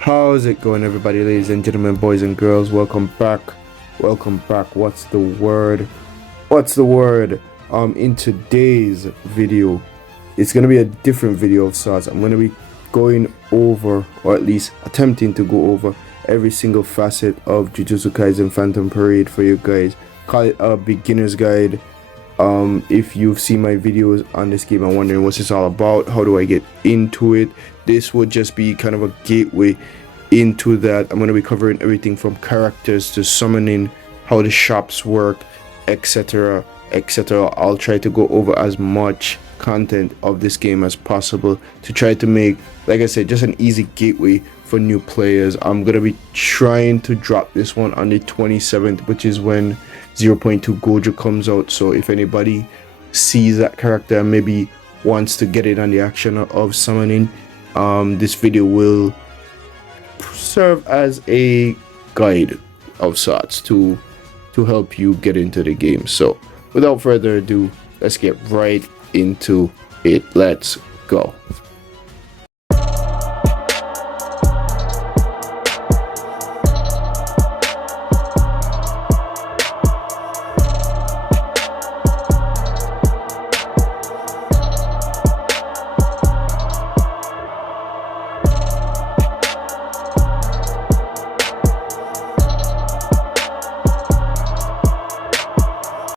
How's it going, everybody, ladies and gentlemen, boys and girls? Welcome back. Welcome back. What's the word? What's the word? In today's video, it's gonna be a different video of sorts. I'm gonna be going over, or at least attempting to go over, every single facet of Jujutsu Kaisen Phantom Parade for you guys. Call it a beginner's guide. If you've seen my videos on this game and wondering what's this all about, how do I get into it, this would just be kind of a gateway into that. I'm going to be covering everything from characters to summoning, how the shops work, etc, etc. I'll try to go over as much content of this game as possible to try to make, like I said, just an easy gateway for new players. I'm going to be trying to drop this one on the 27th, which is when 0.2 Gojo comes out. So if anybody sees that character and maybe wants to get in on the action of summoning, this video will serve as a guide of sorts to help you get into the game. So without further ado, let's get right into it. Let's go.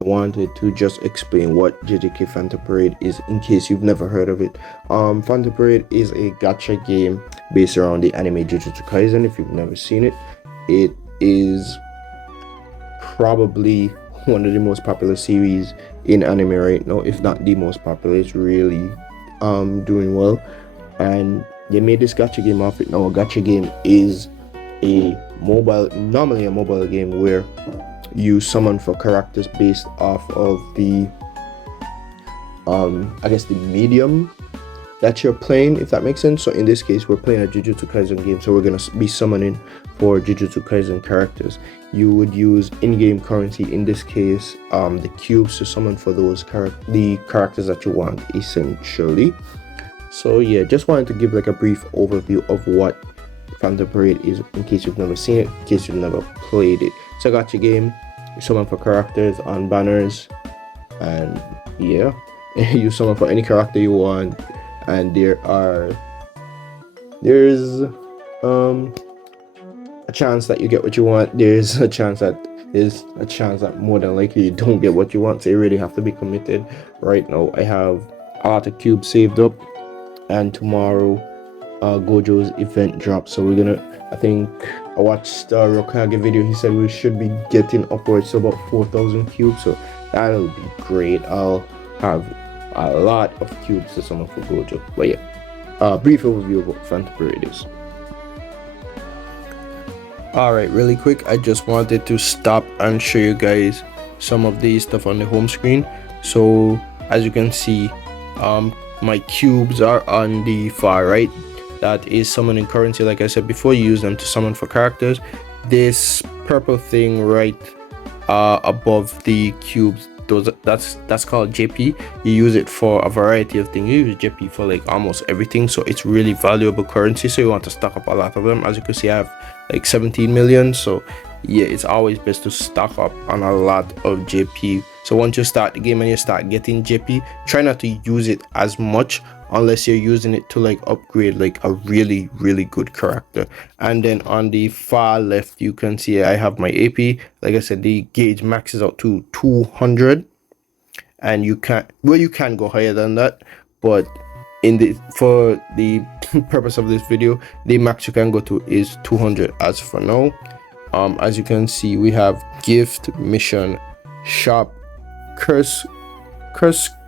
Wanted to just explain what JJK Phantom Parade is in case you've never heard of it. Phantom Parade is a gacha game based around the anime Jujutsu Kaisen. If you've never seen it, it is probably one of the most popular series in anime right now, if not the most popular. It's really doing well, and they made this gacha game off it. Now, a gacha game is normally a mobile game where you summon for characters based off of the I guess the medium that you're playing, if that makes sense. So in this case, we're playing a Jujutsu Kaisen game, so we're gonna be summoning for Jujutsu Kaisen characters. You would use in-game currency, in this case the cubes, to summon for those the characters that you want, essentially. So yeah, just wanted to give like a brief overview of what Phantom Parade is in case you've never seen it, in case you've never played it. It's a gacha game. You summon for characters on banners, and yeah, you summon for any character you want, and there's a chance that you get what you want. There's a chance that more than likely you don't get what you want, so you really have to be committed. Right now I have a lot of cubes saved up, and tomorrow Gojo's event drops, so we're gonna, I think I watched Rokage video. He said we should be getting upwards to about 4,000 cubes, so that'll be great. I'll have a lot of cubes to summon for Gojo. But yeah, brief overview of what Phantom Parade is. Alright, really quick, I just wanted to stop and show you guys some of the stuff on the home screen. So as you can see, my cubes are on the far right. That is summoning currency. Like I said before, you use them to summon for characters. This purple thing right above the cubes, that's called JP. You use it for a variety of things. You use JP for like almost everything, so it's really valuable currency. So you want to stock up a lot of them. As you can see, I have like 17 million. So yeah, it's always best to stock up on a lot of JP. So once you start the game and you start getting JP, try not to use it as much unless you're using it to like upgrade like a really good character. And then on the far left, you can see I have my AP. Like I said, the gauge maxes out to 200, and you can go higher than that, but for the purpose of this video, the max you can go to is 200 as for now. As you can see, we have gift, mission, shop, curse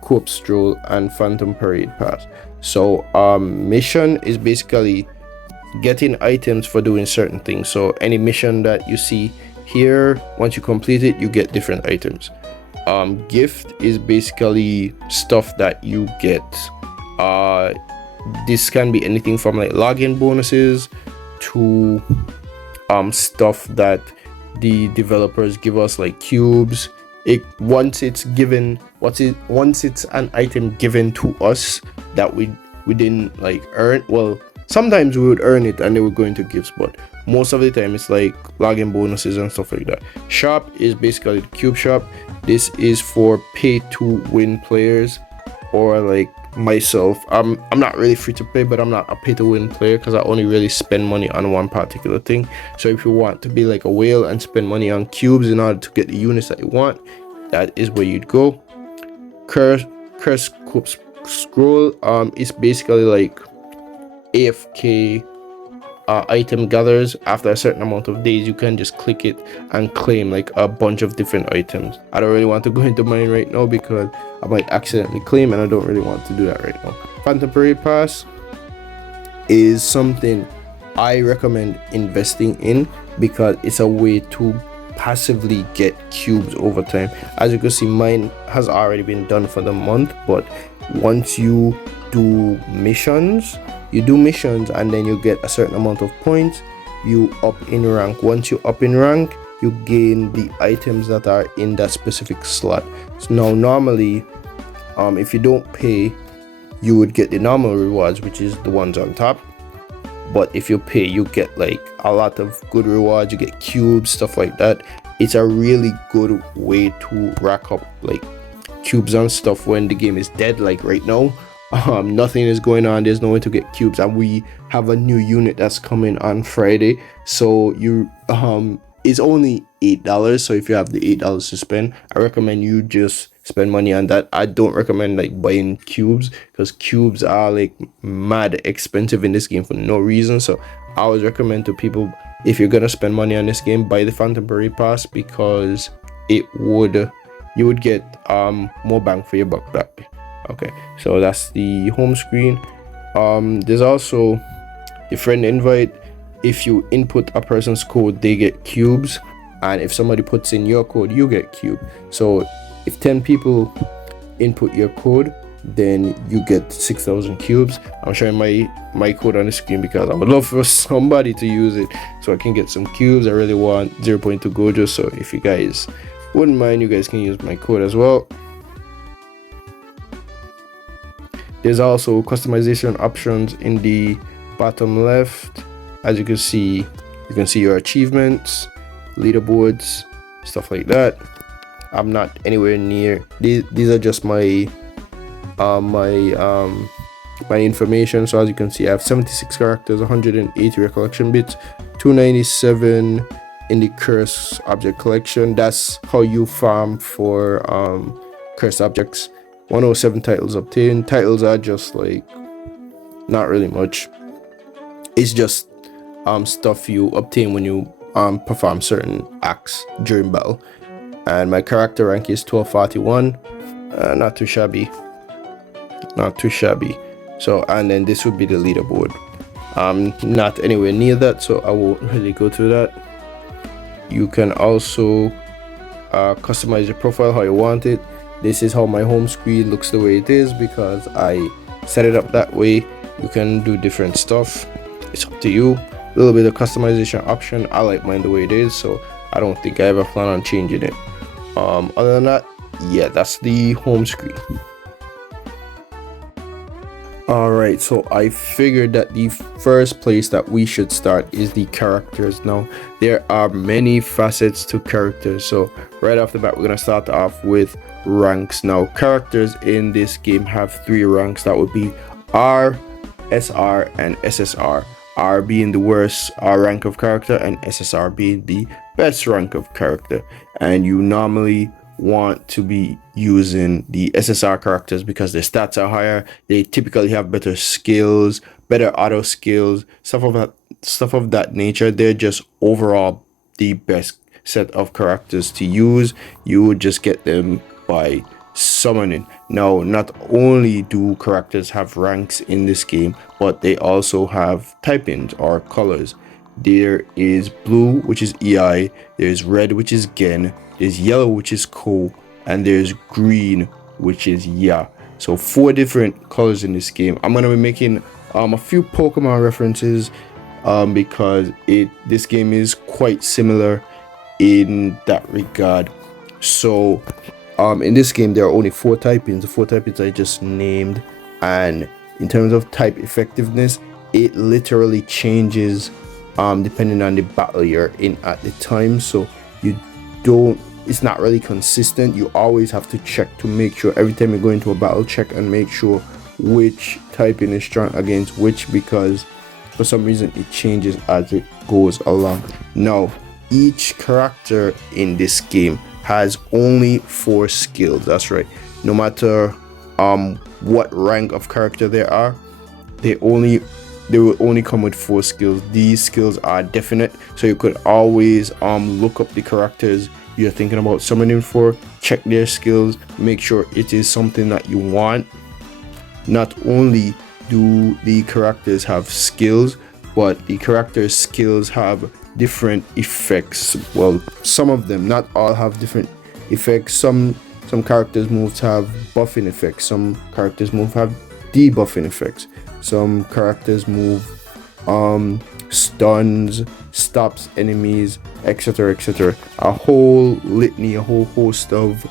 Coop Stroll, and Phantom Parade Pass. So mission is basically getting items for doing certain things. So any mission that you see here, once you complete it, you get different items. Gift is basically stuff that you get. This can be anything from like login bonuses to stuff that the developers give us, like cubes. Once it's an item given to us that we didn't like earn, well, Sometimes we would earn it and they would go into gifts, but most of the time it's like login bonuses and stuff like that. Shop is basically the cube shop. This is for pay to win players, or like myself. I'm not really free to play, but I'm not a pay to win player because I only really spend money on one particular thing. So if you want to be like a whale and spend money on cubes in order to get the units that you want, that is where you'd go. Curse scroll is basically like AFK item gatherers. After a certain amount of days, you can just click it and claim like a bunch of different items. I don't really want to go into mine right now because I might accidentally claim, and I don't really want to do that right now. Phantom Parade Pass is something I recommend investing in because it's a way to passively get cubes over time. As you can see, mine has already been done for the month, but once you do missions and then you get a certain amount of points, you up in rank. Once you up in rank, you gain the items that are in that specific slot. So now normally if you don't pay, you would get the normal rewards, which is the ones on top. But if you pay, you get like a lot of good rewards. You get cubes, stuff like that. It's a really good way to rack up like cubes and stuff when the game is dead. Like right now, nothing is going on, there's no way to get cubes, and we have a new unit that's coming on Friday. So you it's only $8. So if you have the $8 to spend, I recommend you just spend money on that. I don't recommend like buying cubes because cubes are like mad expensive in this game for no reason. So I always recommend to people, if you're gonna spend money on this game, buy the Phantom Parade Pass because you would get more bang for your buck that way. Okay, so that's the home screen. There's also the friend invite. If you input a person's code, they get cubes, and if somebody puts in your code, you get cube. So if 10 people input your code, then you get 6,000 cubes. I'm showing my code on the screen because I would love for somebody to use it so I can get some cubes. I really want 0.2 Gojo, so if you guys wouldn't mind, you guys can use my code as well. There's also customization options in the bottom left. As you can see your achievements, leaderboards, stuff like that. I'm not anywhere near these are just my my information. So as you can see, I have 76 characters, 180 recollection bits, 297 in the curse object collection. That's how you farm for cursed objects. 107 titles obtained. Titles are just like not really much. It's just stuff you obtain when you perform certain acts during battle. And my character rank is 1241. Not too shabby. So, and then this would be the leaderboard. Not anywhere near that, so I won't really go through that. You can also customize your profile how you want it. This is how my home screen looks the way it is because I set it up that way. You can do different stuff, it's up to you. A little bit of customization option. I like mine the way it is, so I don't think I ever plan on changing it. Other than that, yeah, that's the home screen. Alright, so I figured that the first place that we should start is the characters. Now there are many facets to characters, so right off the bat we're gonna start off with ranks. Now characters in this game have 3 ranks. That would be R, SR, and SSR. R being the worst rank of character and SSR being the best rank of character. And you normally want to be using the SSR characters because their stats are higher. They typically have better skills, better auto skills, stuff of that nature. They're just overall the best set of characters to use. You would just get them by summoning. Now, not only do characters have ranks in this game, but they also have typings or colors. There is blue, which is EI, there's red, which is Gen, there's yellow, which is Ko, and there's green, which is Ya. So 4 different colors in this game. I'm gonna be making a few Pokemon references because this game is quite similar in that regard. So in this game there are only 4 typings. The 4 typings I just named, and in terms of type effectiveness, it literally changes depending on the battle you're in at the time. So you don't, it's not really consistent. You always have to check to make sure every time you go into a battle, check and make sure which typing is strong against which, because for some reason it changes as it goes along. Now each character in this game has only 4 skills. That's right. No matter what rank of character they are, they will only come with 4 skills. These skills are definite, so you could always look up the characters you're thinking about summoning for, check their skills, make sure it is something that you want. Not only do the characters have skills, but the characters' skills have different effects. Well, some of them, not all, have different effects. Some characters' moves have buffing effects, some characters' moves have debuffing effects, some characters' move stuns, stops enemies, etc, etc. A whole litany, a whole host of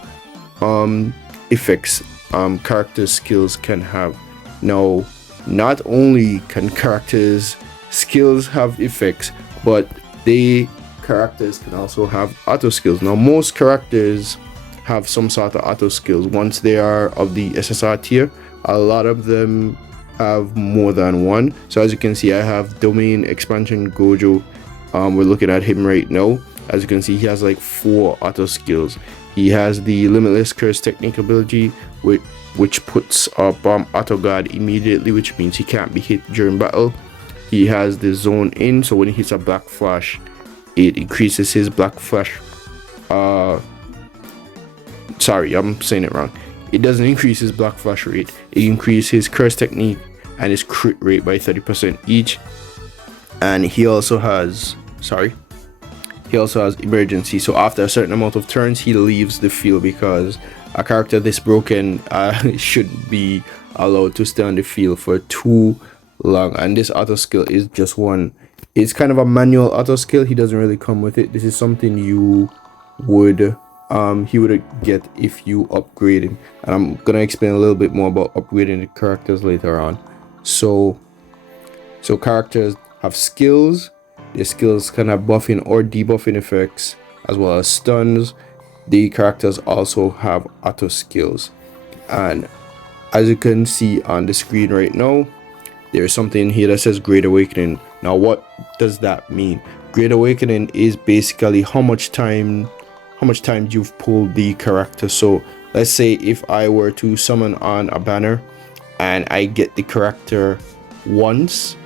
effects character skills can have. Now, not only can characters skills have effects, but characters can also have auto skills. Now most characters have some sort of auto skills once they are of the SSR tier. A lot of them have more than one. So as you can see, I have Domain Expansion Gojo. We're looking at him right now. As you can see, he has like 4 auto skills. He has the Limitless Curse Technique ability, which puts up auto guard immediately, which means he can't be hit during battle. He has the Zone In, so when he hits a Black Flash, it increases his Black Flash. Sorry, I'm saying it wrong. It doesn't increase his Black Flash rate. It increases his Curse Technique and his crit rate by 30% each. And he also has Emergency. So after a certain amount of turns, he leaves the field, because a character this broken shouldn't be allowed to stay on the field for too long. And this auto skill is just one. It's kind of a manual auto skill. He doesn't really come with it. This is something you would he would get if you upgrade him, and I'm gonna explain a little bit more about upgrading the characters later on. So characters have skills. Their skills can have buffing or debuffing effects, as well as stuns. The characters also have auto skills, and as you can see on the screen right now, there's something here that says Great Awakening. Now what does that mean? Great Awakening is basically how much time you've pulled the character. So let's say if I were to summon on a banner and I get the character once,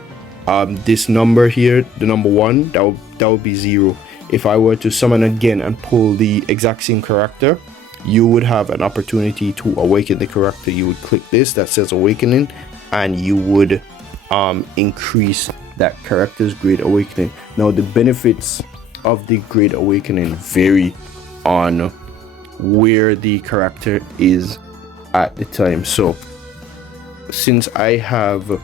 this number here, the number 1, that would be 0. If I were to summon again and pull the exact same character, you would have an opportunity to awaken the character. You would click this that says Awakening, and you would increase that character's Great Awakening. Now the benefits of the Great Awakening vary on where the character is at the time. So since I have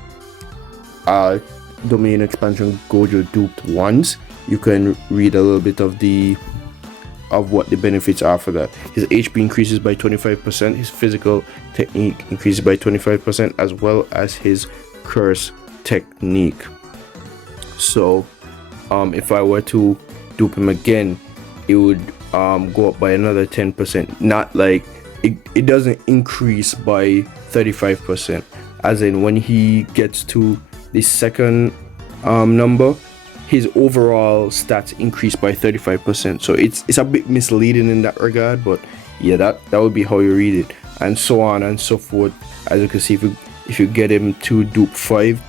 Domain Expansion Gojo duped once, you can read a little bit of what the benefits are for that. His HP increases by 25%, his physical technique increases by 25%, as well as his curse technique. So if I were to dupe him again, it would go up by another 10%. Not like it doesn't increase by 35%, as in when he gets to the second number, his overall stats increase by 35%. So it's a bit misleading in that regard, but yeah, that would be how you read it, and so on and so forth. As you can see, if you get him to dupe 5,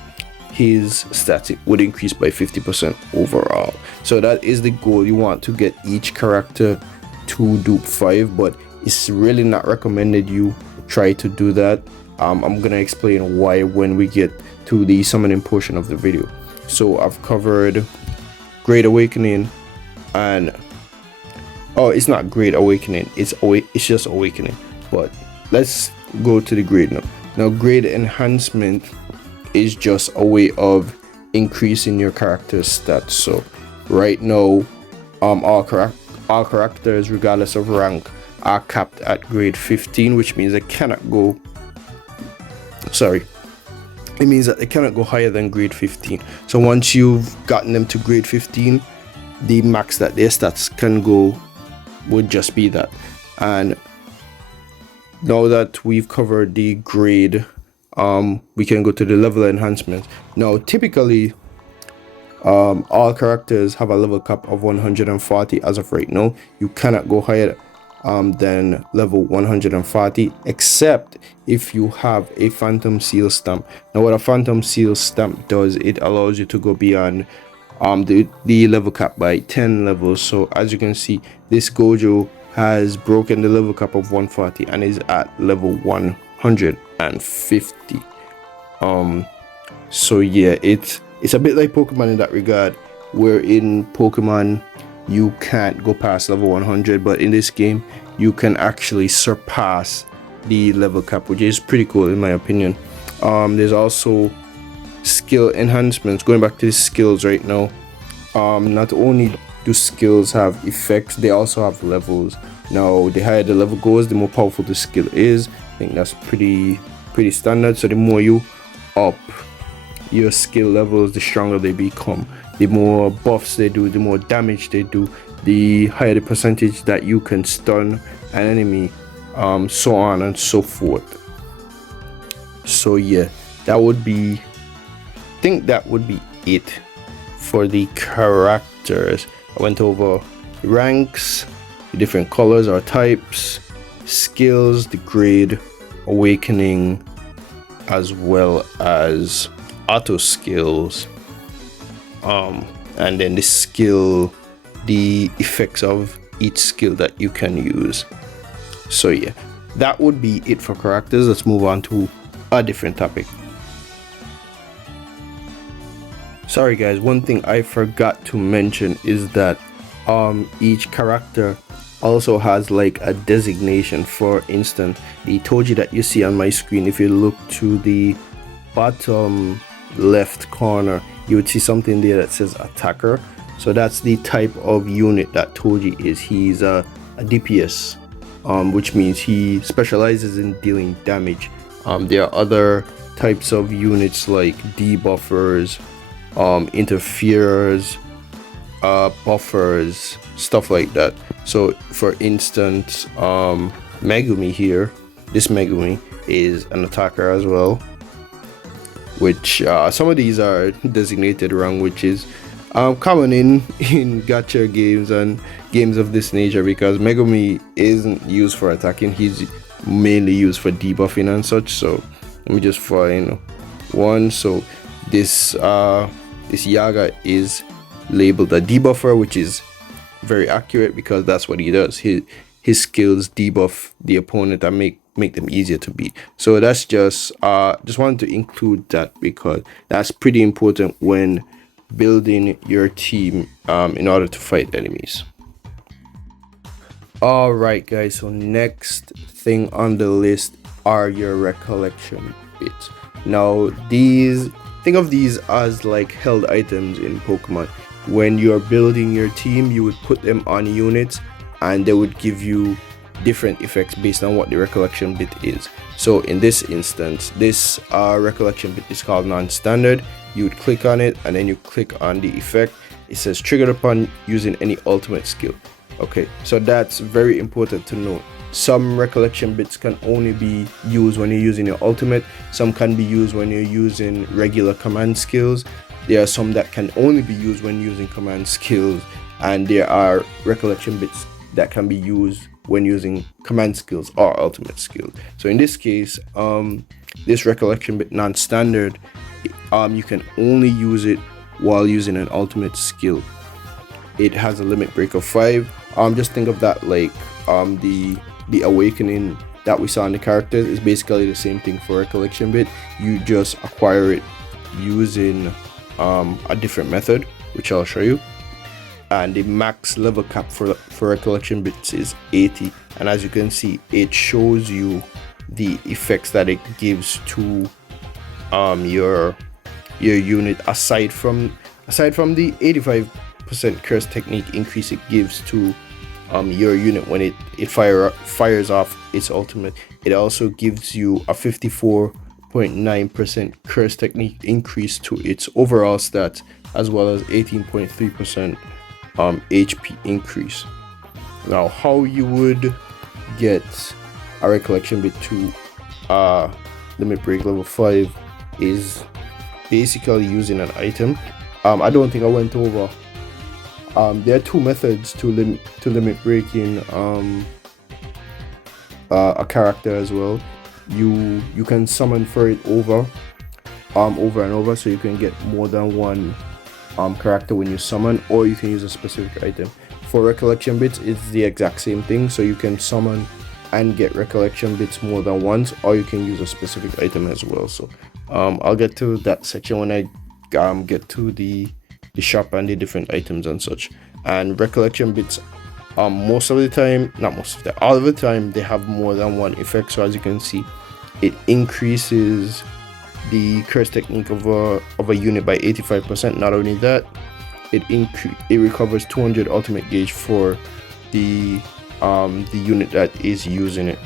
his stats would increase by 50% overall. So that is the goal. You want to get each character to dupe 5, but it's really not recommended you try to do that. I'm gonna explain why when we get to the summoning portion of the video. So I've covered Great Awakening, and it's not Great Awakening, it's just Awakening. But let's go to the grade now. Now grade enhancement is just a way of increasing your character's stats. So right now, all characters, regardless of rank, are capped at grade 15, which means they cannot go it means that they cannot go higher than grade 15. So once you've gotten them to grade 15, the max that their stats can go would just be that. And now that we've covered the grade, we can go to the level enhancement. Now typically all characters have a level cap of 140 as of right now. You cannot go higher than level 140, except if you have a phantom seal stamp. Now what a phantom seal stamp does, it allows you to go beyond the level cap by 10 levels. So as you can see, this Gojo has broken the level cap of 140 and is at level 150. So yeah, it's a bit like Pokemon in that regard, where in Pokemon you can't go past level 100, but in this game you can actually surpass the level cap, which is pretty cool in my opinion. There's also skill enhancements. Going back to the skills right now, not only do skills have effects, they also have levels. Now the higher the level goes, the more powerful the skill is. I think that's pretty standard. So the more you up your skill levels, the stronger they become. The more buffs they do, the more damage they do, the higher the percentage that you can stun an enemy, so on and so forth. So yeah, that would be, I think that would be it for the characters. I went over the ranks, the different colors or types, skills, the grade, awakening, as well as auto skills, and then the skill, the effects of each skill that you can use. So yeah, that would be it for characters. Let's move on to a different topic. Sorry guys, one thing I forgot to mention is that each character also has like a designation. For instance, the Toji that you see on my screen, if you look to the bottom left corner, you would see something there that says attacker. So that's the type of unit that Toji is. He's a DPS, which means he specializes in dealing damage. There are other types of units like debuffers, interferers, buffers, stuff like that. So for instance, Megumi here, this Megumi is an attacker as well, which some of these are designated wrong, which is common in gacha games and games of this nature, because Megumi isn't used for attacking, he's mainly used for debuffing and such. So let me just find one. So this Yaga is labeled a debuffer, which is very accurate because that's what he does. His skills debuff the opponent and make them easier to beat. So that's just wanted to include that because that's pretty important when building your team in order to fight enemies. Alright guys, so next thing on the list are your recollection bits. Now think of these as like held items in Pokemon. When you're building your team, you would put them on units and they would give you different effects based on what the recollection bit is. So in this instance, this recollection bit is called non-standard. You would click on it and then you click on the effect. It says triggered upon using any ultimate skill. Okay, so that's very important to note. Some recollection bits can only be used when you're using your ultimate. Some can be used when you're using regular command skills. There are some that can only be used when using command skills, and there are recollection bits that can be used when using command skills or ultimate skills. So in this case, this recollection bit non-standard, you can only use it while using an ultimate skill. It has a limit break of 5. Just think of that like the awakening that we saw in the characters is basically the same thing for recollection bit. You just acquire it using a different method, which I'll show you. And the max level cap for recollection bits is 80, and as you can see, it shows you the effects that it gives to your unit, aside from the 85% curse technique increase it gives to your unit when it fires off its ultimate. It also gives you a 54% 0.9% curse technique increase to its overall stats, as well as 18.3% HP increase. Now, how you would get a recollection bit to limit break level 5 is basically using an item. I don't think I went over. There are two methods to limit breaking a character as well. You can summon for it over and over, so you can get more than one character when you summon, or you can use a specific item. For recollection bits, it's the exact same thing, so you can summon and get recollection bits more than once, or you can use a specific item as well. So I'll get to that section when I get to the shop and the different items and such. And recollection bits, most of the time, not most of the time, all of the time, they have more than one effect. So as you can see, it increases the curse technique of a unit by 85%. Not only that, it recovers 200 ultimate gauge for the unit that is using it.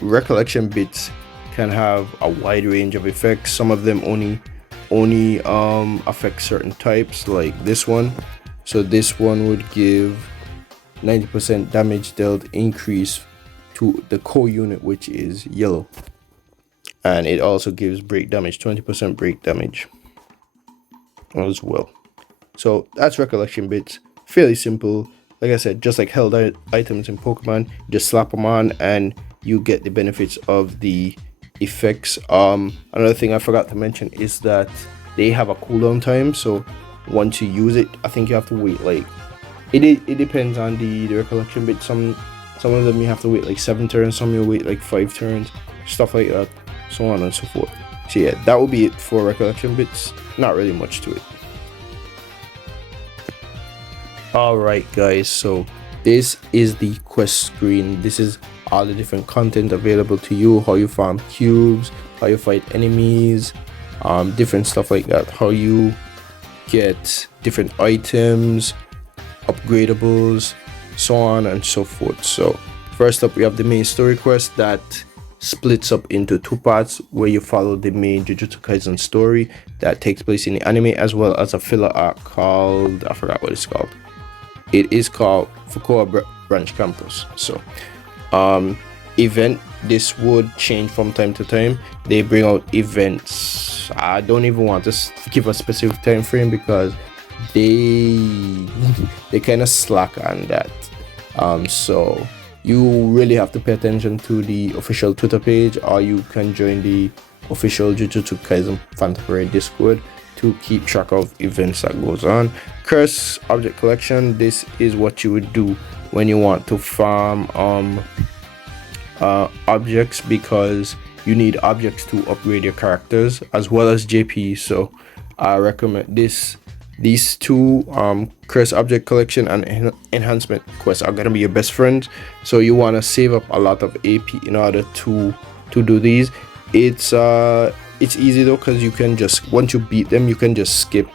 Recollection bits can have a wide range of effects. Some of them only affect certain types, like this one. So this one would give 90% damage dealt increase to the core unit, which is yellow, and it also gives break damage, 20% break damage as well. So that's recollection bits. Fairly simple. Like I said, just like held items in Pokemon, just slap them on and you get the benefits of the effects. Another thing I forgot to mention is that they have a cooldown time. So once you use it, I think you have to wait, like it depends on the recollection bit. Some of them you have to wait like 7 turns, some you wait like 5 turns, stuff like that, so on and so forth. So yeah, that will be it for recollection bits. Not really much to it. Alright guys, so this is the quest screen. This is all the different content available to you, how you farm cubes, how you fight enemies, different stuff like that, how you get different items, upgradables, so on and so forth. So first up, we have the main story quest that splits up into 2 parts, where you follow the main Jujutsu Kaisen story that takes place in the anime, as well as a filler arc called, I forgot what it's called. It is called Fukuoka Branch Campus. So event, this would change from time to time. They bring out events. I don't even want to give a specific time frame because they kind of slack on that. So you really have to pay attention to the official Twitter page, or you can join the official Jujutsu Kaisen Phantom Parade Discord to keep track of events that goes on. Curse object collection, this is what you would do when you want to farm objects, because you need objects to upgrade your characters as well as JP. So I recommend these two, curse object collection and enhancement quests, are gonna be your best friends. So you want to save up a lot of AP in order to do these. It's easy though, because you can just, once you beat them, you can just skip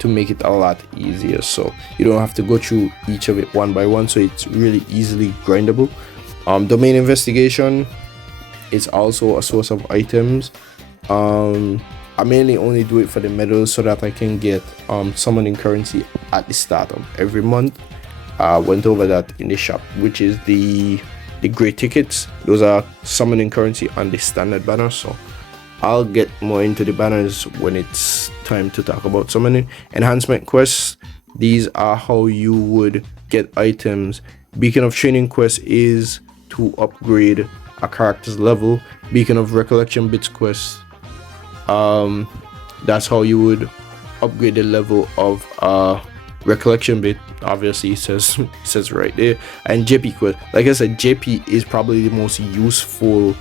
to make it a lot easier. So you don't have to go through each of it one by one, so it's really easily grindable. Domain investigation is also a source of items. I mainly only do it for the medals so that I can get summoning currency at the start of every month. I went over that in the shop, which is the gray tickets. Those are summoning currency on the standard banner. So I'll get more into the banners when it's time to talk about summoning. Enhancement quests, these are how you would get items. Beacon of Training quest is to upgrade a character's level. Beacon of Recollection bits quest, that's how you would upgrade the level of recollection bit. Obviously it says right there. And JP quest, like I said, JP is probably the most useful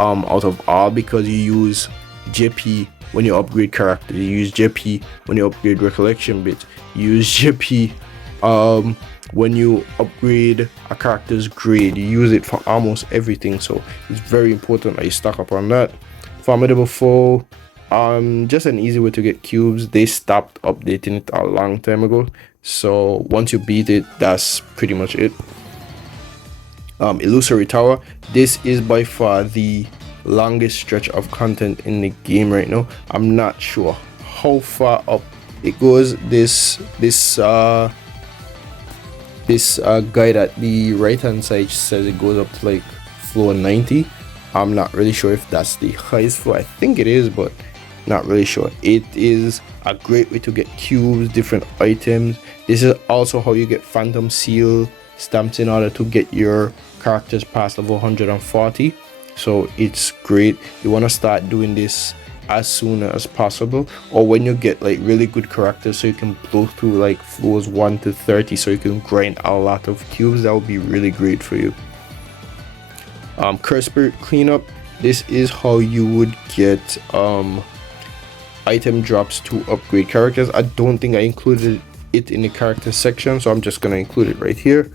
out of all, because you use JP when you upgrade characters, you use JP when you upgrade recollection bits, you use JP when you upgrade a character's grade. You use it for almost everything, so it's very important that you stock up on that. Formidable Foe, just an easy way to get cubes. They stopped updating it a long time ago, so once you beat it, that's pretty much it. illusory tower. This is by far the longest stretch of content in the game right now. I'm not sure how far up it goes. This guide at the right hand side says it goes up to like floor 90. I'm not really sure if that's the highest floor. I think it is, but not really sure. It is a great way to get cubes, different items. This is also how you get phantom seal stamps in order to get your characters past level 140. So it's great. You want to start doing this as soon as possible, or when you get like really good characters, so you can blow through like floors 1 to 30, so you can grind a lot of cubes. That would be really great for you. Curse Spirit Cleanup. This is how you would get item drops to upgrade characters. I don't think I included it in the character section, so I'm just gonna include it right here.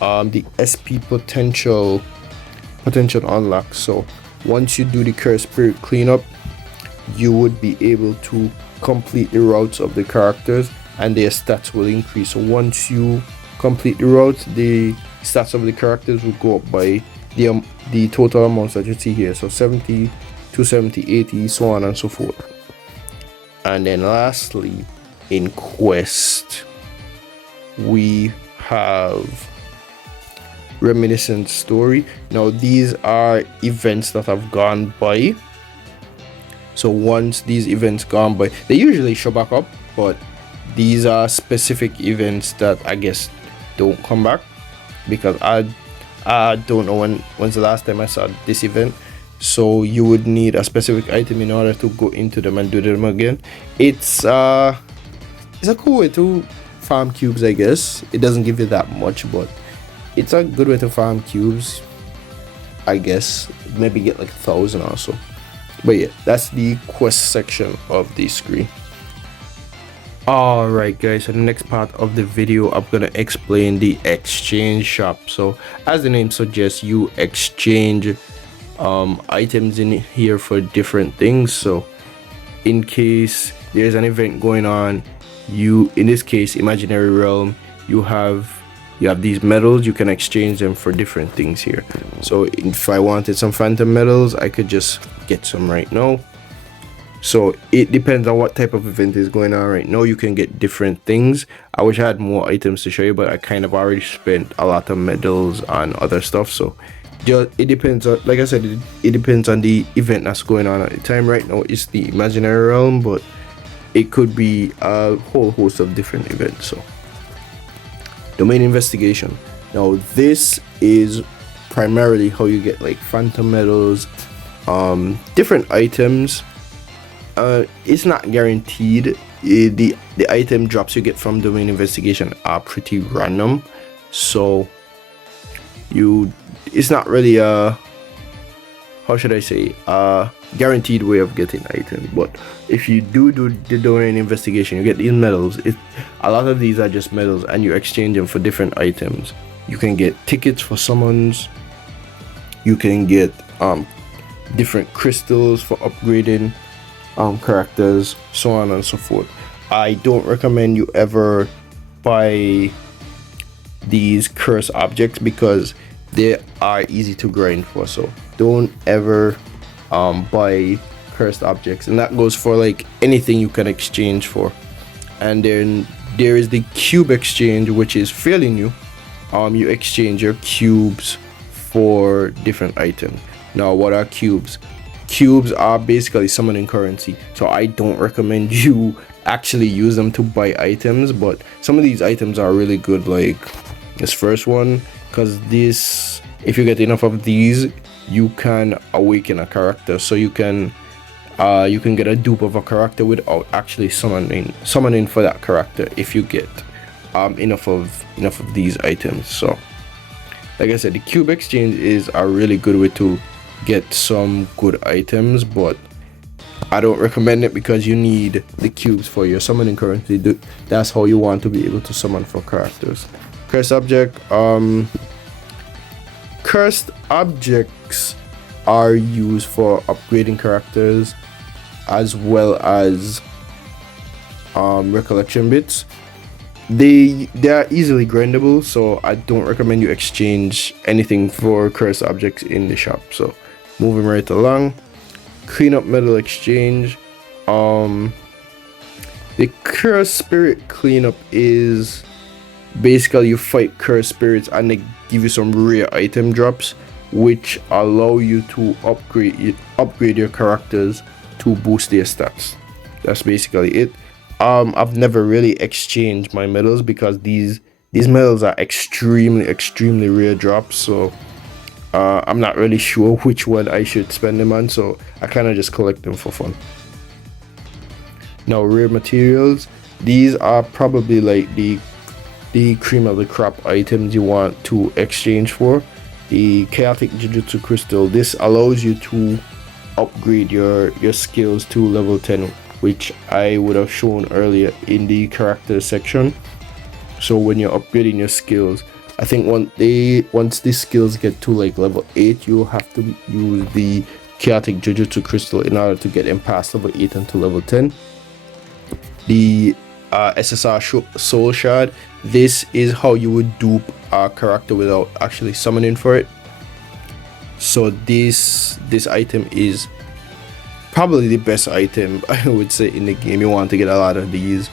The SP potential unlock. So once you do the Curse Spirit Cleanup, you would be able to complete the routes of the characters and their stats will increase. So once you complete the routes, the stats of the characters will go up by the total amounts that you see here. So 70, 270, 80, so on and so forth. And then lastly, in quest, we have Reminiscent Story. Now these are events that have gone by. So once these events gone by, they usually show back up, but these are specific events that I guess don't come back, because I don't know when's the last time I saw this event. So you would need a specific item in order to go into them and do them again. It's a cool way to farm cubes, I guess. It doesn't give you that much, but it's a good way to farm cubes, I guess. Maybe get like 1,000 or so. But yeah, that's the quest section of the screen. Alright guys, so the next part of the video, I'm gonna explain the exchange shop. So as the name suggests, you exchange items in here for different things. So in case there's an event going on, you, in this case Imaginary Realm, you have these medals. You can exchange them for different things here. So if I wanted some phantom medals, I could just get some right now. So it depends on what type of event is going on right now. You can get different things. I wish I had more items to show you, but I kind of already spent a lot of medals on other stuff. So it depends on, like I said, it depends on the event that's going on at the time. Right now it's the Imaginary Realm, but it could be a whole host of different events. So Domain Investigation. Now this is primarily how you get like phantom medals, different items. It's not guaranteed. The item drops you get from Domain Investigation are pretty random, so it's not really a, how should I say, guaranteed way of getting items. But if you do the Domain Investigation, you get these medals. A lot of these are just medals, and you exchange them for different items. You can get tickets for summons. You can get different crystals for upgrading characters, so on and so forth. I don't recommend you ever buy these curse objects because they are easy to grind for. So don't ever buy cursed objects, and that goes for like anything you can exchange for. And then there is the cube exchange, which is fairly new. You exchange your cubes for different items. Now what are cubes? Cubes are basically summoning currency, so I don't recommend you actually use them to buy items, but some of these items are really good, like this first one, because this, if you get enough of these, you can awaken a character. So you can get a dupe of a character without actually summoning for that character if you get enough of these items. So like I said, the cube exchange is a really good way to get some good items, but I don't recommend it because you need the cubes for your summoning currency. That's how you want to be able to summon for characters. Cursed object. Cursed objects are used for upgrading characters as well as recollection bits. they are easily grindable, so I don't recommend you exchange anything for cursed objects in the shop. So moving right along, clean up metal exchange. The cursed spirit cleanup is basically you fight cursed spirits and they give you some rare item drops, which allow you to upgrade your characters to boost their stats. That's basically it. I've never really exchanged my medals because these medals are extremely rare drops, so I'm not really sure which one I should spend them on, so I kind of just collect them for fun. Now, rare materials, these are probably like the cream of the crop items you want to exchange for. The chaotic Jujutsu crystal, this allows you to upgrade your skills to level 10, which I would have shown earlier in the character section. So when you're upgrading your skills, I think once these skills get to like level 8, you'll have to use the chaotic Jujutsu crystal in order to get them past level 8 into level 10. The SSR soul shard, this is how you would dupe a character without actually summoning for it. So this item is probably the best item, I would say, in the game. You want to get a lot of these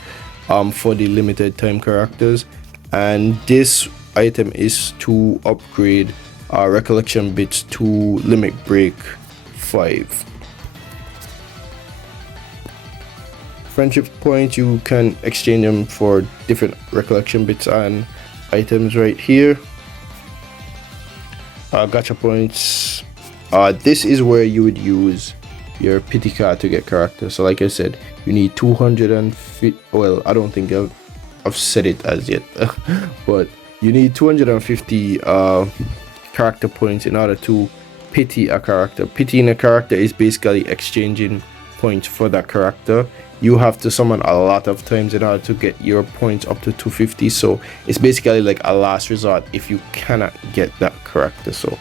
for the limited time characters, and this item is to upgrade recollection bits to limit break 5. Friendship points, you can exchange them for different recollection bits and items right here. Gacha points, this is where you would use your pity card to get characters. So like I said, you need 250, well, I don't think I've said it as yet but you need 250 character points in order to pity a character. Pitying a character is basically exchanging points for that character. You have to summon a lot of times in order to get your points up to 250, so it's basically like a last resort if you cannot get that character. So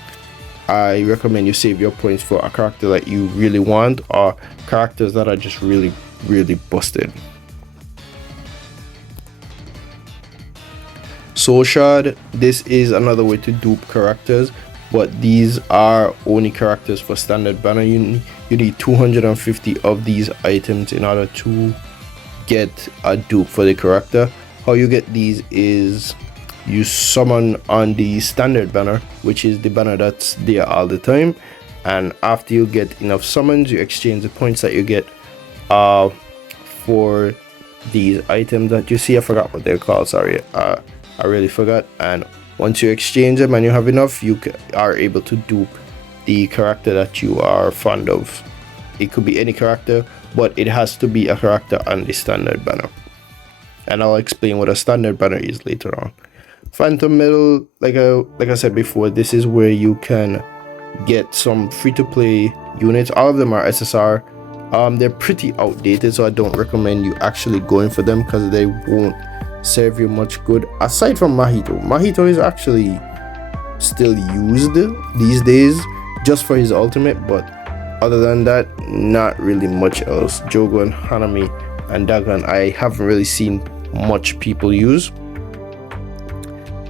I recommend you save your points for a character that you really want, or characters that are just really busted. Soul shard, this is another way to dupe characters, but these are only characters for standard banner. You need 250 of these items in order to get a dupe for the character. How you get these is you summon on the standard banner, which is the banner that's there all the time, and after you get enough summons, you exchange the points that you get for these items that you see. I forgot what they're called, sorry, I really forgot. And once you exchange them and you have enough, you are able to dupe the character that you are fond of. It could be any character, but it has to be a character on the standard banner, and I'll explain what a standard banner is later on. Phantom Metal, like I said before, this is where you can get some free-to-play units. All of them are SSR. They're pretty outdated, so I don't recommend you actually going for them because they won't serve you much good. Aside from Mahito is actually still used these days just for his ultimate, but other than that, not really much else. Jogon, Hanami, and Dagon, I haven't really seen much people use.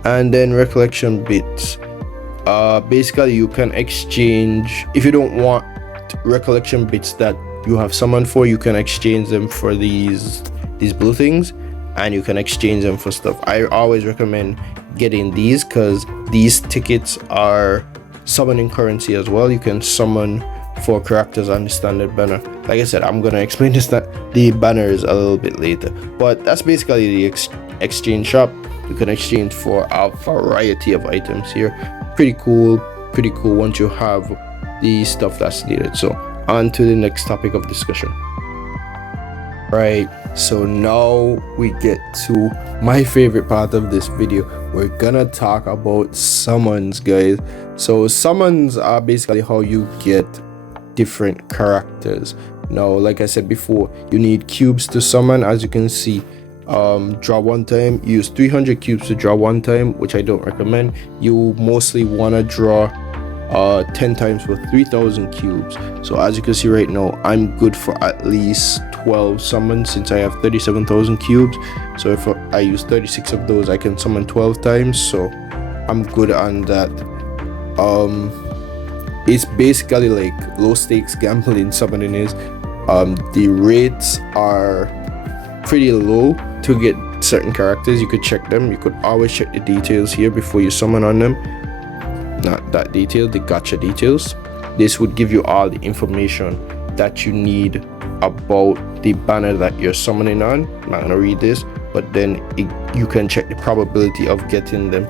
And then recollection bits, basically you can exchange, if you don't want recollection bits that you have summoned for, you can exchange them for these blue things, and you can exchange them for stuff. I always recommend getting these because these tickets are summoning currency as well. You can summon 4 characters on the standard banner. Like I said, I'm gonna explain the banners a little bit later, but that's basically the exchange shop. You can exchange for a variety of items here. Pretty cool once you have the stuff that's needed. So on to the next topic of discussion. Right, so now we get to my favorite part of this video. We're gonna talk about summons, guys. So summons are basically how you get different characters. Now, like I said before, you need cubes to summon. As you can see, draw one time, use 300 cubes to draw one time, which I don't recommend. You mostly want to draw 10 times for 3,000 cubes. So as you can see right now, I'm good for at least 12 summons since I have 37,000 cubes. So if I use 36 of those, I can summon 12 times, so I'm good on that. It's basically like low stakes gambling. Summoning is the rates are pretty low to get certain characters. You could check them. You could always check the details here before you summon on them. Not that detail, the gacha details. This would give you all the information that you need about the banner that you're summoning on. I'm not gonna read this, but then you can check the probability of getting them.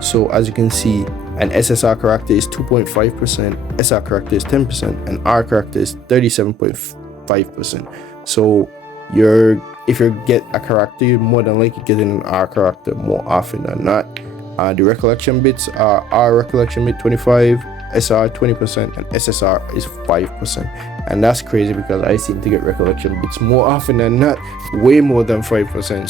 So as you can see, an SSR character is 2.5%, SR character is 10%, and R character is 37.5%. So if you get a character, you're more than likely getting an R character more often than not. The recollection bits are R recollection bit 25, SR 20%, and SSR is 5%. And that's crazy because I seem to get recollection bits more often than not, way more than 5%.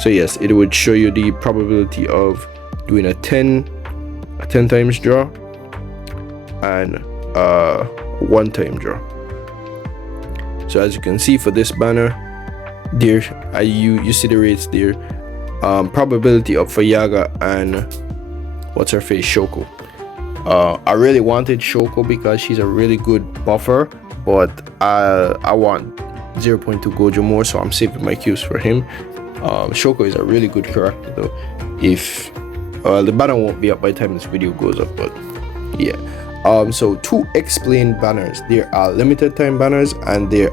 So yes, it would show you the probability of doing a 10 times draw and a 1-time draw. So as you can see for this banner, there you see the rates there. Probability up for Yaga and what's her face, Shoko. I really wanted Shoko because she's a really good buffer, but I want 0.2 Gojo more, so I'm saving my cubes for him. Shoko is a really good character though. If the banner won't be up by the time this video goes up, but yeah. So to explain banners, there are limited time banners and there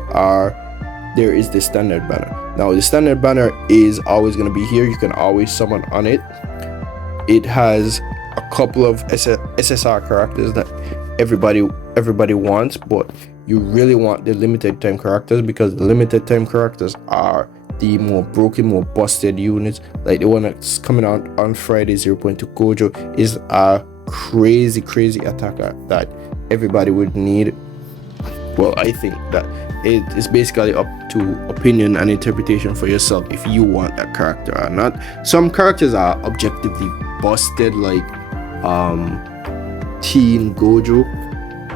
is the standard banner. Now the standard banner is always going to be here. You can always summon on it. It has a couple of SSR characters that everybody wants, but you really want the limited time characters because the limited time characters are the more broken, more busted units. Like the one that's coming out on Friday, 0.2 Gojo, is a crazy attacker that everybody would need. Well, I think that it is basically up to opinion and interpretation for yourself if you want that character or not. Some characters are objectively busted, like Teen Gojo,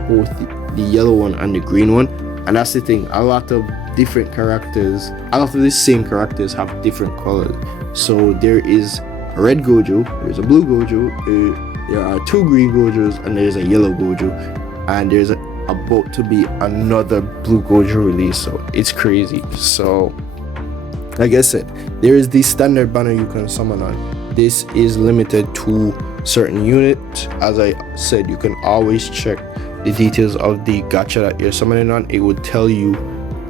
both the yellow one and the green one. And that's the thing, a lot of the same characters have different colors. So there is a red Gojo, there's a blue Gojo, there are 2 green Gojos, and there's a yellow Gojo, and there's about to be another blue Gojo release, so it's crazy. So like I said, there is the standard banner you can summon on. This is limited to certain units. As I said, you can always check the details of the gacha that you're summoning on. It would tell you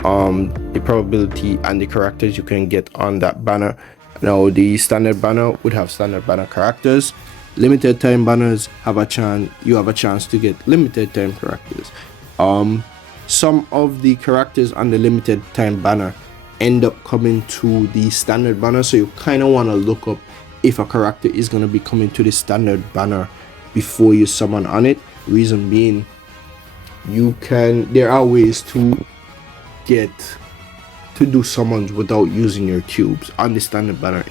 the probability and the characters you can get on that banner. Now the standard banner would have standard banner characters. Limited time banners you have a chance to get limited time characters. Some of the characters on the limited time banner end up coming to the standard banner, so you kind of want to look up if a character is going to be coming to the standard banner before you summon on it. Reason being, there are ways to do summons without using your cubes on the standard banner,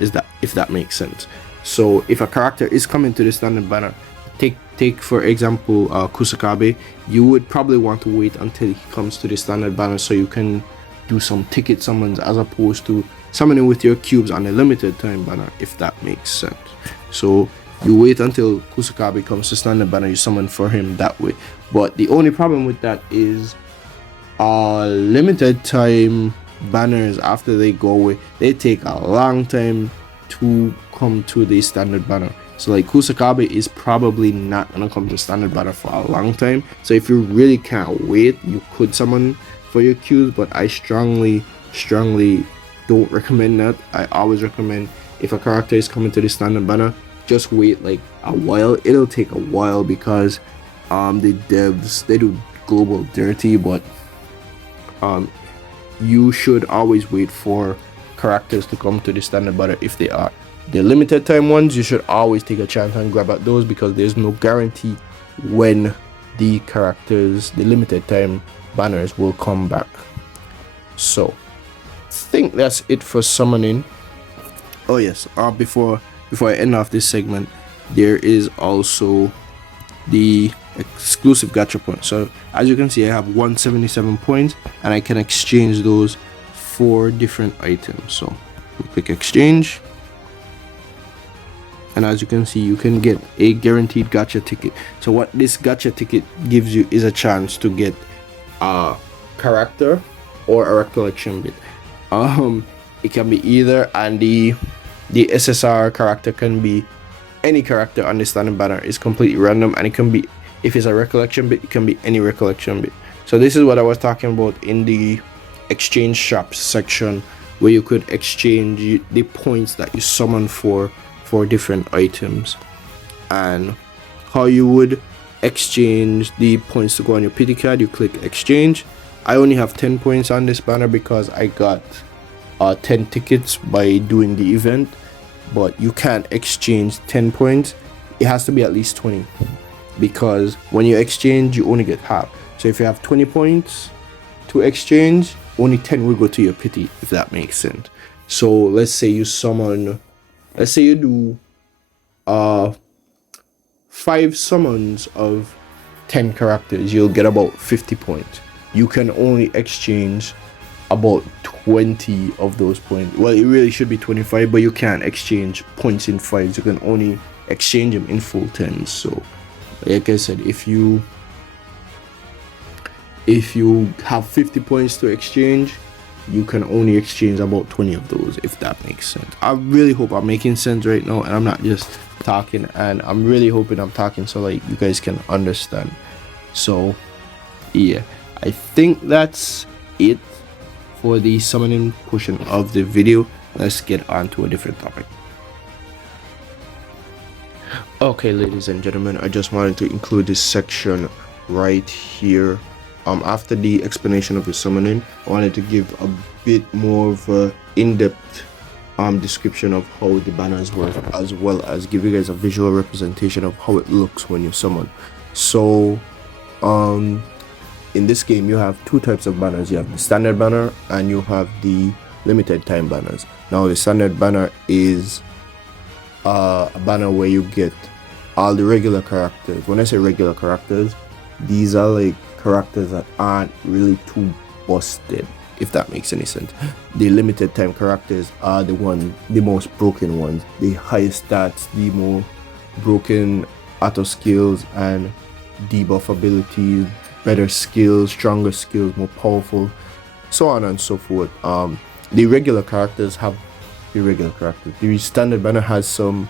if that makes sense. So if a character is coming to the standard banner, take for example Kusakabe, you would probably want to wait until he comes to the standard banner so you can do some ticket summons as opposed to summoning with your cubes on a limited time banner, if that makes sense. So you wait until Kusakabe comes to standard banner, you summon for him that way. But the only problem with that is limited time banners, after they go away, they take a long time to come to the standard banner. So like Kusakabe is probably not gonna come to standard banner for a long time. So if you really can't wait, you could summon for your cubes, but I strongly don't recommend that. I always recommend, if a character is coming to the standard banner, just wait like a while. It'll take a while because the devs, they do global dirty, but you should always wait for characters to come to the standard banner. If they are the limited time ones, you should always take a chance and grab at those because there's no guarantee when the limited time banners will come back. So I think that's it for summoning. Oh yes, before I end off this segment, there is also the exclusive gacha points. So as you can see, I have 177 points, and I can exchange those for different items. So we click exchange, and as you can see, you can get a guaranteed gacha ticket. So what this gacha ticket gives you is a chance to get a character or a recollection bit. It can be either, and the SSR character can be any character on the standard banner. Is completely random, and it can be, if it's a recollection bit, it can be any recollection bit. So this is what I was talking about in the exchange shops section, where you could exchange the points that you summon for different items, and how you would exchange the points to go on your pity card. You click exchange. I only have 10 points on this banner because I got 10 tickets by doing the event, but you can't exchange 10 points. It has to be at least 20, because when you exchange, you only get half. So if you have 20 points to exchange, only 10 will go to your pity, if that makes sense. So let's say you summon, let's say you do 5 summons of 10 characters, you'll get about 50 points. You can only exchange about 20 of those points. Well, it really should be 25, but you can't exchange points in 5s. You can only exchange them in full 10s. So like I said, if you have 50 points to exchange, you can only exchange about 20 of those, if that makes sense. I really hope I'm making sense right now, and I'm not just talking, and I'm really hoping I'm talking so like you guys can understand. So yeah, I think that's it for the summoning portion of the video. Let's get on to a different topic. Okay, ladies and gentlemen, I just wanted to include this section right here. After the explanation of the summoning, I wanted to give a bit more of a in-depth description of how the banners work, as well as give you guys a visual representation of how it looks when you summon. So in this game, you have 2 types of banners. You have the standard banner and you have the limited time banners. Now the standard banner is a banner where you get all the regular characters. When I say regular characters, these are like characters that aren't really too busted, if that makes any sense. The limited time characters are the most broken ones, the highest stats, the more broken auto skills and debuff abilities, better skills, stronger skills, more powerful, so on and so forth. The regular characters have the standard banner has some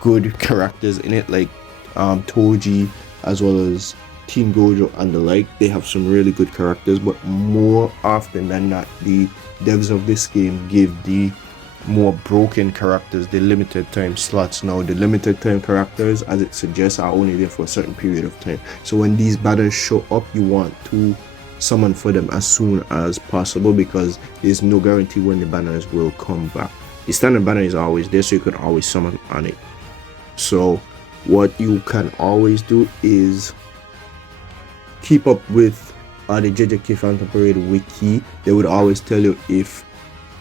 good characters in it, like Toji, as well as Team Gojo and the like. They have some really good characters, but more often than not, the devs of this game give the more broken characters the limited time slots. Now the limited time characters, as it suggests, are only there for a certain period of time. So when these banners show up, you want to summon for them as soon as possible, because there's no guarantee when the banners will come back. The standard banner is always there, so you can always summon on it. So what you can always do is keep up with the JJK Phantom Parade wiki. They would always tell you if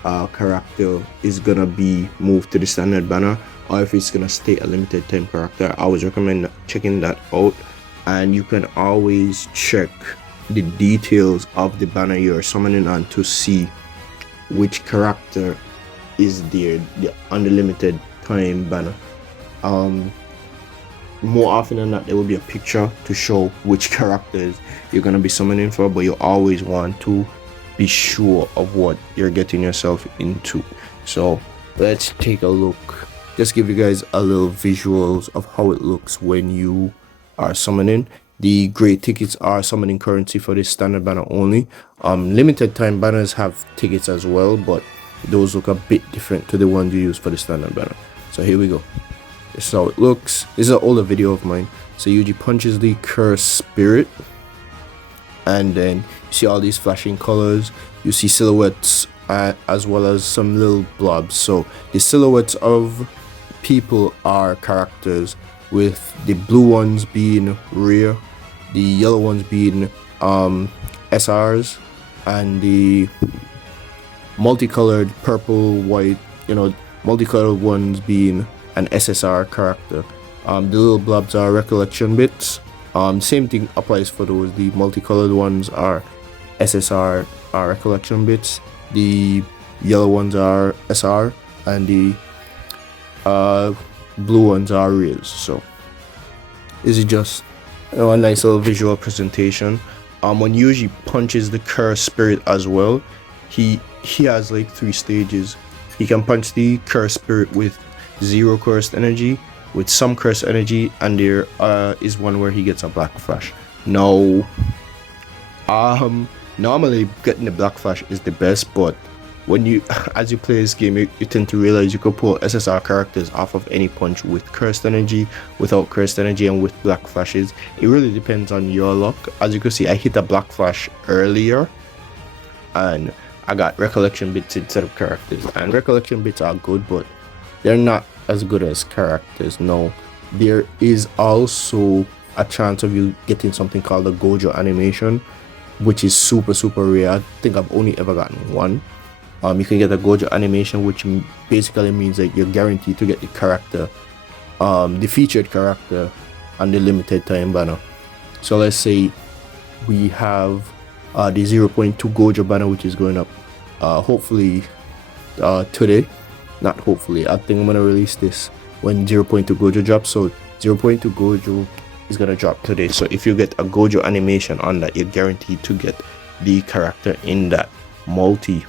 a character is gonna be moved to the standard banner or if it's gonna stay a limited time character. I always recommend checking that out, and you can always check the details of the banner you're summoning on to see which character is there on the limited time banner. More often than not, there will be a picture to show which characters you're going to be summoning for, but you always want to be sure of what you're getting yourself into. So let's take a look, just give you guys a little visuals of how it looks when you are summoning. The gray tickets are summoning currency for this standard banner only. Limited time banners have tickets as well, but those look a bit different to the ones you use for the standard banner. So here we go. This is how it looks. This is an older video of mine. So Yuji punches the cursed spirit, and then you see all these flashing colors. You see silhouettes as well as some little blobs. So the silhouettes of people are characters, with the blue ones being rare, the yellow ones being SRs, and the multicolored purple, white, multicolored ones being an SSR character. The little blobs are recollection bits. Same thing applies for those. The multicolored ones are SSR, are recollection bits. The yellow ones are SR, and the blue ones are rays. So this is just a nice little visual presentation. When Yuji punches the cursed spirit as well, he has like 3 stages. He can punch the cursed spirit with 0 cursed energy, with some cursed energy, and there is one where he gets a black flash. Now, normally getting the black flash is the best, but when you, as you play this game, you tend to realize you could pull SSR characters off of any punch with cursed energy, without cursed energy, and with black flashes. It really depends on your luck. As you can see, I hit a black flash earlier, and I got recollection bits instead of characters. And recollection bits are good, but they're not as good as characters. No, there is also a chance of you getting something called a Gojo animation, which is super rare. I think I've only ever gotten one. You can get a Gojo animation, which basically means that you're guaranteed to get the character, the featured character, on the limited time banner. So let's say we have the 0.2 Gojo banner, which is going up hopefully today. Not hopefully, I think I'm gonna release this when 0.2 Gojo drops. So 0.2 Gojo is gonna drop today. So if you get a Gojo animation on that, you're guaranteed to get the character in that multi.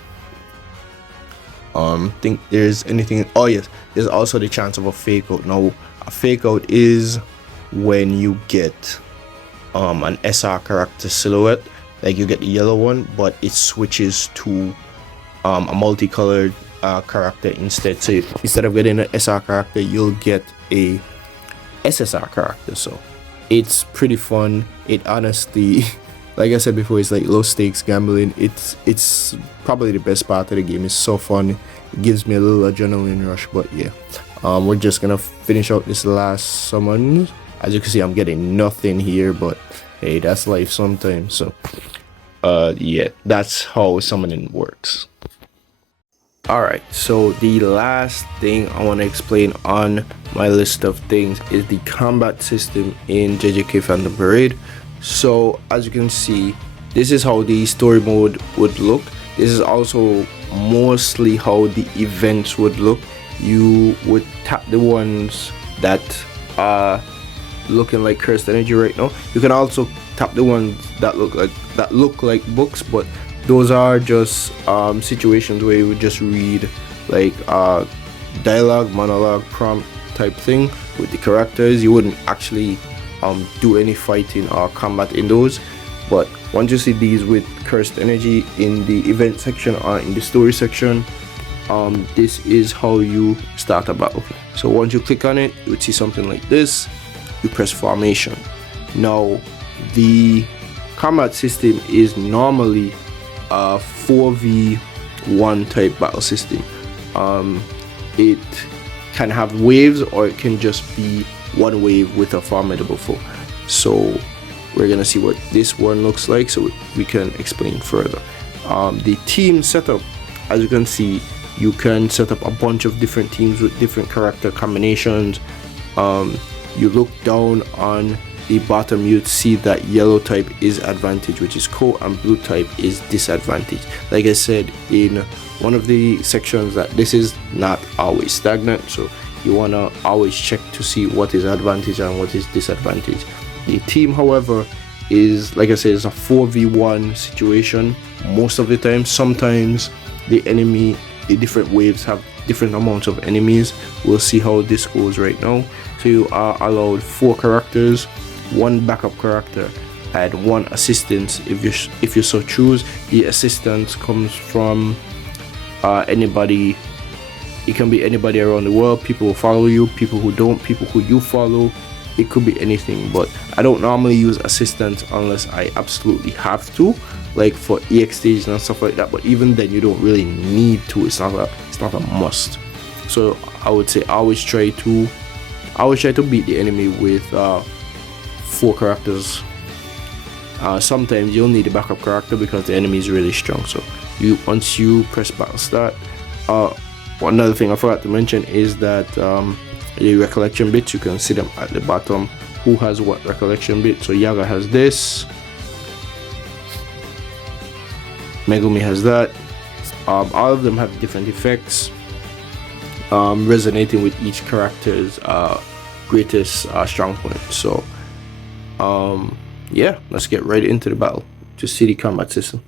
Think there's anything. Oh yes, there's also the chance of a fake out. Now a fake out is when you get an SR character silhouette, like you get the yellow one, but it switches to a multicolored character instead. So instead of getting an SR character, you'll get a SSR character. So it's pretty fun. It honestly, like I said before, it's like low stakes gambling. It's probably the best part of the game. It's so fun. It gives me a little adrenaline rush. But yeah, we're just gonna finish out this last summon. As you can see, I'm getting nothing here, but hey, that's life sometimes. So yeah, that's how summoning works. Alright, so the last thing I want to explain on my list of things is the combat system in JJK Phantom Parade. So as you can see, this is how the story mode would look. This is also mostly how the events would look. You would tap the ones that are looking like cursed energy right now. You can also tap the ones that look like books, but those are just situations where you would just read like dialogue, monologue, prompt type thing with the characters. You wouldn't actually do any fighting or combat in those. But once you see these with cursed energy in the event section or in the story section, this is how you start a battle. So once you click on it, you would see something like this. You press formation. Now the combat system is normally a 4v1 type battle system. It can have waves, or it can just be one wave with a formidable foe. So we're gonna see what this one looks like so we can explain further. The team setup, as you can see, you can set up a bunch of different teams with different character combinations. You look down on the bottom, you'd see that yellow type is advantage, which is co, and blue type is disadvantage. Like I said in one of the sections, that this is not always stagnant, so you want to always check to see what is advantage and what is disadvantage. The team, however, is, like I said, is a 4v1 situation most of the time. Sometimes the enemy, the different waves have different amounts of enemies. We'll see how this goes right now. So you are allowed 4 characters, 1 backup character, and 1 assistant if you so choose. The assistance comes from anybody. It can be anybody around the world, people who follow you, people who don't, people who you follow. It could be anything, but I don't normally use assistants unless I absolutely have to, like for EX stages and stuff like that. But even then, you don't really need to. It's not a must. So I would say always try to beat the enemy with 4 characters. Sometimes you'll need a backup character because the enemy is really strong. So once you press battle start, another thing I forgot to mention is that the recollection bits. You can see them at the bottom, who has what recollection bit. So Yaga has this, Megumi has that. All of them have different effects, resonating with each character's greatest strong point. So yeah, let's get right into the battle to see the combat system.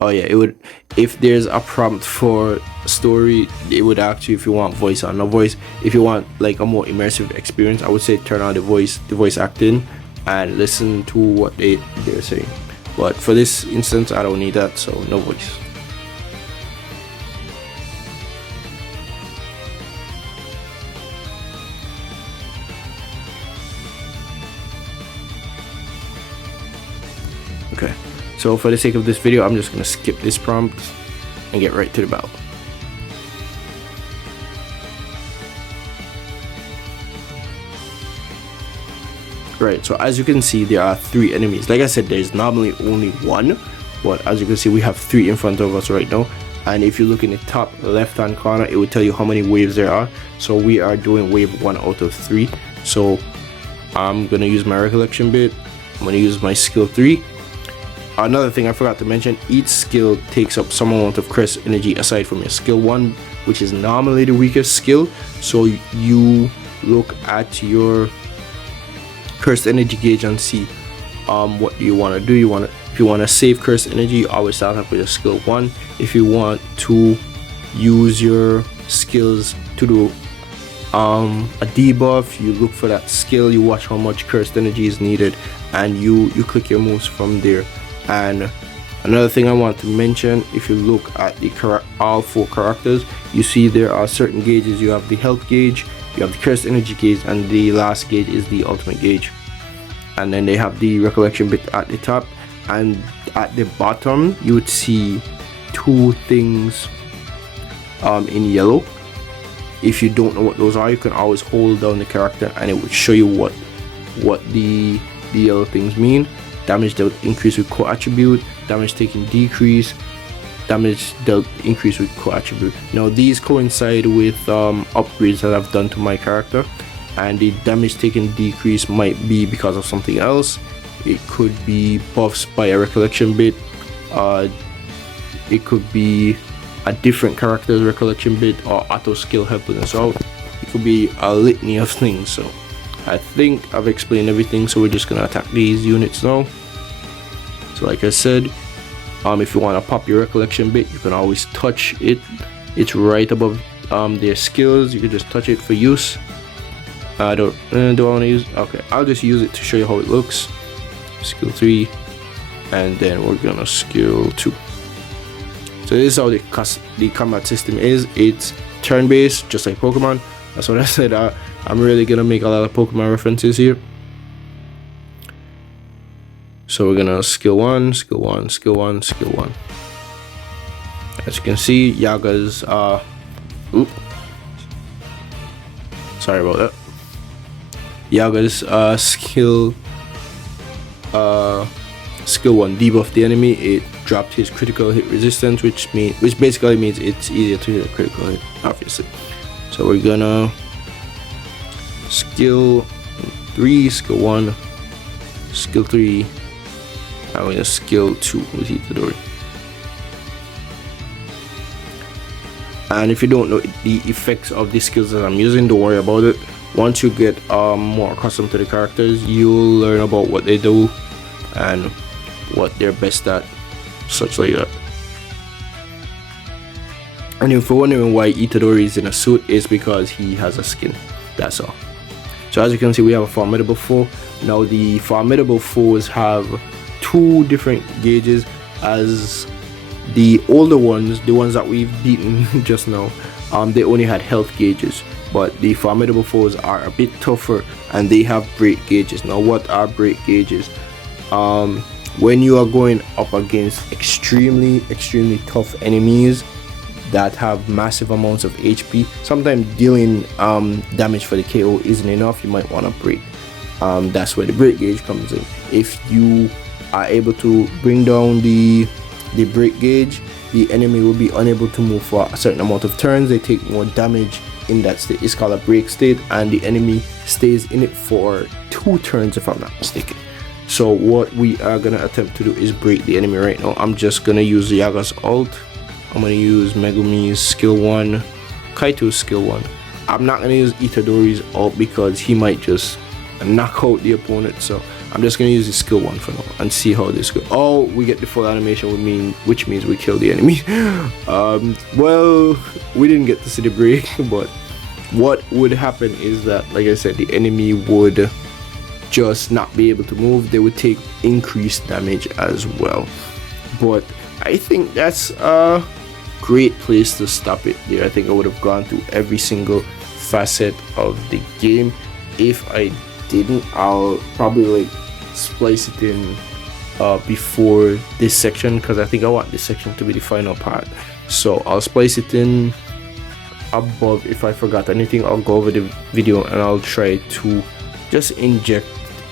Oh yeah, it would, if there's a prompt for story, it would ask you if you want voice or no voice. If you want like a more immersive experience, I would say turn on the voice acting and listen to what they're saying. But for this instance, I don't need that, so no voice. Okay, so for the sake of this video, I'm just gonna skip this prompt and get right to the battle. Right, so as you can see, there are 3 enemies. Like I said, there's normally only 1, but as you can see, we have 3 in front of us right now. And if you look in the top left hand corner, it will tell you how many waves there are. So we are doing wave 1 out of 3. So I'm gonna use my recollection bit. I'm gonna use my skill 3. Another thing I forgot to mention, each skill takes up some amount of curse energy aside from your skill 1, which is normally the weakest skill. So you look at your cursed energy gauge and see what do you want to do. If you want to save cursed energy, you always start off with a skill 1. If you want to use your skills to do a debuff, you look for that skill, you watch how much cursed energy is needed, and you click your moves from there. And another thing I want to mention, if you look at all 4 characters, you see there are certain gauges. You have the health gauge, you have the cursed energy gauge, and the last gauge is the ultimate gauge. And then they have the recollection bit at the top, and at the bottom you would see 2 things in yellow. If you don't know what those are, you can always hold down the character and it would show you what the yellow things mean. Damage dealt increase with core attribute, damage taken decrease, damage dealt increase with core attribute. Now these coincide with upgrades that I've done to my character, and the damage taken decrease might be because of something else. It could be buffs by a recollection bit, it could be a different character's recollection bit, or auto skill helping us out. It could be a litany of things. So I think I've explained everything, so we're just gonna attack these units now. So like I said, if you want to pop your recollection bit, you can always touch it. It's right above their skills. You can just touch it for use. I want to use, okay, I'll just use it to show you how it looks. Skill 3, and then we're gonna skill 2. So this is how the combat system is. It's turn-based, just like Pokemon. That's what I said. I'm really gonna make a lot of Pokemon references here. So we're gonna skill 1, skill 1, skill 1, skill 1. As you can see, Yaga's sorry about that. Yaga's skill 1 debuffed the enemy. It dropped his critical hit resistance, which basically means it's easier to hit a critical hit, obviously. So we're gonna skill 3, skill 1, skill 3, and we're gonna skill 2 with Itadori. And if you don't know the effects of the skills that I'm using, don't worry about it. Once you get more accustomed to the characters, you'll learn about what they do and what they're best at, such like that. And if you're wondering why Itadori is in a suit, it's because he has a skin, that's all. So as you can see, we have a formidable foe. Now the formidable foes have 2 different gauges, as the older ones, the ones that we've beaten just now, they only had health gauges, but the formidable foes are a bit tougher and they have break gauges. Now what are break gauges? When you are going up against extremely tough enemies that have massive amounts of HP, sometimes dealing damage for the KO isn't enough. You might want to break. That's where the break gauge comes in. If you are able to bring down the break gauge, the enemy will be unable to move for a certain amount of turns. They take more damage in that state. It's called a break state, and the enemy stays in it for 2 turns if I'm not mistaken. So what we are gonna attempt to do is break the enemy right now. I'm just gonna use Yaga's ult. I'm gonna use Megumi's skill 1, Kaito's skill 1. I'm not gonna use Itadori's ult because he might just knock out the opponent, so I'm just gonna use the skill 1 for now and see how this goes. Oh, we get the full animation, which means we kill the enemy. Well, we didn't get to see the break, but what would happen is that, like I said, the enemy would just not be able to move. They would take increased damage as well. But I think that's a great place to stop it there. I think I would have gone through every single facet of the game. If I didn't, I'll probably like splice it in before this section, because I think I want this section to be the final part. So I'll splice it in above. If I forgot anything, I'll go over the video and I'll try to just inject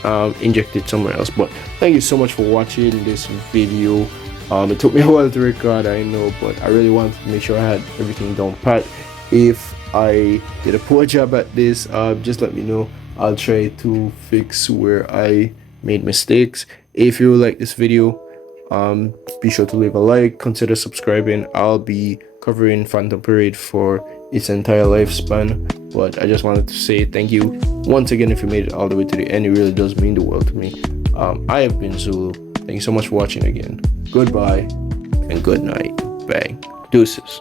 it somewhere else. But thank you so much for watching this video. It took me a while to record, I know, but I really wanted to make sure I had everything down pat. If I did a poor job at this, just let me know. I'll try to fix where I made mistakes. If you like this video, be sure to leave a like, consider subscribing. I'll be covering Phantom Parade for its entire lifespan, but I just wanted to say thank you once again. If you made it all the way to the end, it really does mean the world to me. I have been Zulu. Thank you so much for watching again. Goodbye and good night. Bang. Deuces.